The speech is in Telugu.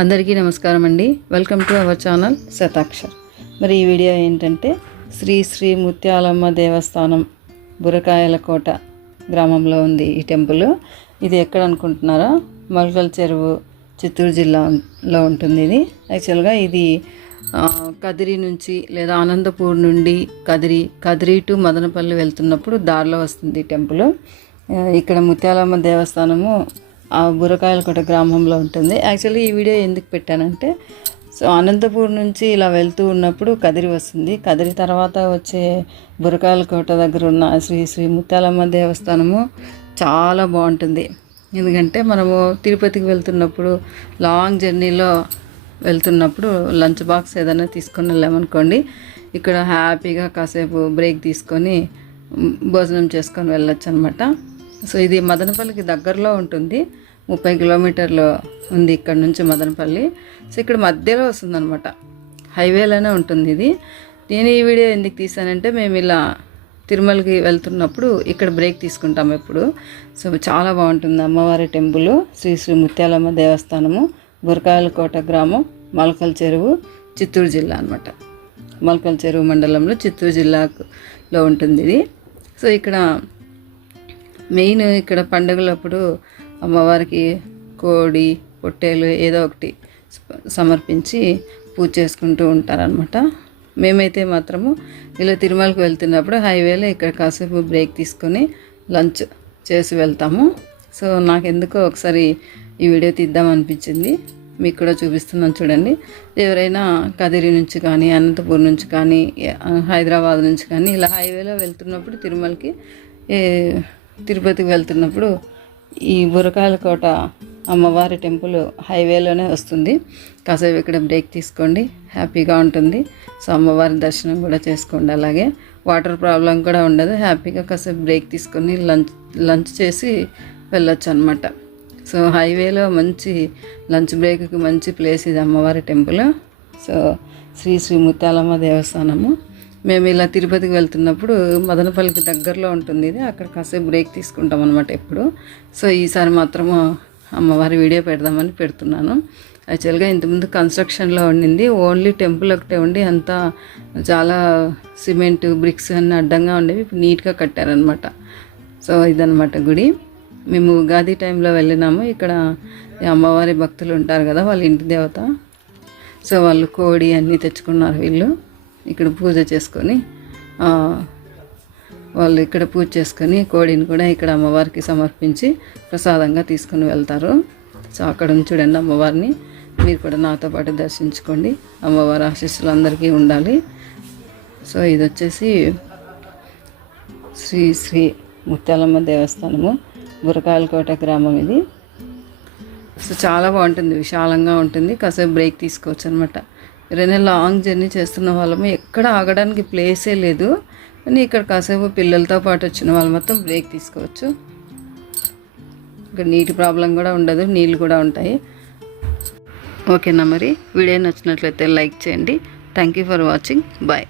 అందరికీ నమస్కారం అండి. Welcome to our channel Shatakshar. మరి ఈ వీడియో ఏంటంటే శ్రీ శ్రీ ముత్యాలమ్మ దేవస్థానం బురకాయలకోట గ్రామంలో ఉంది ఈ టెంపుల్. ఇది ఎక్కడ అనుకుంటున్నారా? మల్కల్ చెరువు, చిత్తూరు జిల్లాలో ఉంటుంది. ఇది యాక్చువల్గా ఇది కదిరి నుంచి లేదా అనంతపూర్ నుండి కదిరి టు మదనపల్లి వెళ్తున్నప్పుడు దారిలో వస్తుంది ఈ టెంపుల్. ఇక్కడ ముత్యాలమ్మ దేవస్థానము ఆ బురకాయలకోట గ్రామంలో ఉంటుంది. యాక్చువల్లీ ఈ వీడియో ఎందుకు పెట్టానంటే, సో అనంతపూర్ నుంచి ఇలా వెళ్తూ ఉన్నప్పుడు కదిరి వస్తుంది. కదిరి తర్వాత వచ్చే బురకాయలకోట దగ్గర ఉన్న శ్రీ శ్రీ ముత్యాలమ్మ దేవస్థానము చాలా బాగుంటుంది. ఎందుకంటే మనము తిరుపతికి వెళ్తున్నప్పుడు లాంగ్ జర్నీలో వెళ్తున్నప్పుడు లంచ్ బాక్స్ ఏదైనా తీసుకొని వెళ్ళామనుకోండి, ఇక్కడ హ్యాపీగా కాసేపు బ్రేక్ తీసుకొని భోజనం చేసుకొని వెళ్ళొచ్చు అనమాట. సో ఇది మదనపల్లికి దగ్గరలో ఉంటుంది. 30 కిలోమీటర్లు ఉంది ఇక్కడ నుంచి మదనపల్లి. సో ఇక్కడ మధ్యలో వస్తుందన్నమాట, హైవేలోనే ఉంటుంది ఇది. నేను ఈ వీడియో ఎందుకు తీసానంటే, మేము ఇలా తిరుమలకి వెళ్తున్నప్పుడు ఇక్కడ బ్రేక్ తీసుకుంటాం ఎప్పుడు. సో చాలా బాగుంటుంది అమ్మవారి టెంపుల్. శ్రీ శ్రీ ముత్యాలమ్మ దేవస్థానము, బురకాయలకోట గ్రామం, మల్కల్ చెరువు, చిత్తూరు జిల్లా అనమాట. మల్కల్ చెరువు మండలంలో చిత్తూరు జిల్లాలో ఉంటుంది ఇది. సో ఇక్కడ మెయిన్ ఇక్కడ పండుగలప్పుడు అమ్మవారికి కోడి, పొట్టేలు ఏదో ఒకటి సమర్పించి పూజ చేసుకుంటూ ఉంటారనమాట. మేమైతే మాత్రము ఇలా తిరుమలకు వెళ్తున్నప్పుడు హైవేలో ఇక్కడ కాసేపు బ్రేక్ తీసుకొని లంచ్ చేసి వెళ్తాము. సో నాకు ఎందుకో ఒకసారి ఈ వీడియో తీద్దామనిపించింది, మీకు కూడా చూపిస్తున్నాను చూడండి. ఎవరైనా కదిరి నుంచి కానీ, అనంతపూర్ నుంచి కానీ, హైదరాబాద్ నుంచి కానీ ఇలా హైవేలో వెళ్తున్నప్పుడు తిరుపతికి వెళ్తున్నప్పుడు ఈ బురకాయలకోట అమ్మవారి టెంపుల్ హైవేలోనే వస్తుంది. కాసేపు ఇక్కడ బ్రేక్ తీసుకోండి, హ్యాపీగా ఉంటుంది. సో అమ్మవారి దర్శనం కూడా చేసుకోండి. అలాగే వాటర్ ప్రాబ్లం కూడా ఉండదు. హ్యాపీగా కాసేపు బ్రేక్ తీసుకొని లంచ్ చేసి వెళ్ళొచ్చు అనమాట. సో హైవేలో మంచి లంచ్ బ్రేక్కి మంచి ప్లేస్ ఇది అమ్మవారి టెంపుల్. సో శ్రీ శ్రీ ముత్యాలమ్మ దేవస్థానము. మేము ఇలా తిరుపతికి వెళ్తున్నప్పుడు మదనపల్లికి దగ్గరలో ఉంటుంది ఇది. అక్కడ కాసేపు బ్రేక్ తీసుకుంటాం అనమాట ఎప్పుడు. సో ఈసారి మాత్రము అమ్మవారి వీడియో పెడదామని పెడుతున్నాను. యాక్చువల్గా ఇంతకుముందు కన్స్ట్రక్షన్లో ఉండింది, ఓన్లీ టెంపుల్ ఒకటే ఉండి అంతా చాలా సిమెంట్ బ్రిక్స్ అన్నీ అడ్డంగా ఉండేవి. ఇప్పుడు నీట్గా కట్టారనమాట. సో ఇదనమాట గుడి. మేము ఉగాది టైంలో వెళ్ళినాము. ఇక్కడ అమ్మవారి భక్తులు ఉంటారు కదా, వాళ్ళ ఇంటి దేవత. సో వాళ్ళు కోడి అన్నీ తెచ్చుకున్నారు వీళ్ళు. ఇక్కడ పూజ చేసుకొని వాళ్ళు ఇక్కడ పూజ చేసుకొని కోడిని కూడా ఇక్కడ అమ్మవారికి సమర్పించి ప్రసాదంగా తీసుకుని వెళ్తారు. సో అక్కడ చూడండి అమ్మవారిని, మీరు కూడా నాతో పాటు దర్శించుకోండి. అమ్మవారి ఆశీస్సులు అందరికీ ఉండాలి. సో ఇది వచ్చేసి శ్రీ శ్రీ ముత్యాలమ్మ దేవస్థానము, బురకాయలకోట గ్రామం ఇది. సో చాలా బాగుంటుంది, విశాలంగా ఉంటుంది. కాసేపు బ్రేక్ తీసుకోవచ్చు అనమాట. ఎవరైనా లాంగ్ జర్నీ చేస్తున్న వాళ్ళము ఎక్కడ ఆగడానికి ప్లేసే లేదు, కానీ ఇక్కడ కాసేపు పిల్లలతో పాటు వచ్చిన వాళ్ళు మొత్తం బ్రేక్ తీసుకోవచ్చు. ఇక్కడ నీటి ప్రాబ్లం కూడా ఉండదు, నీళ్ళు కూడా ఉంటాయి. ఓకేనా? మరి వీడియో నచ్చినట్లయితే లైక్ చేయండి. Thank you for watching. Bye.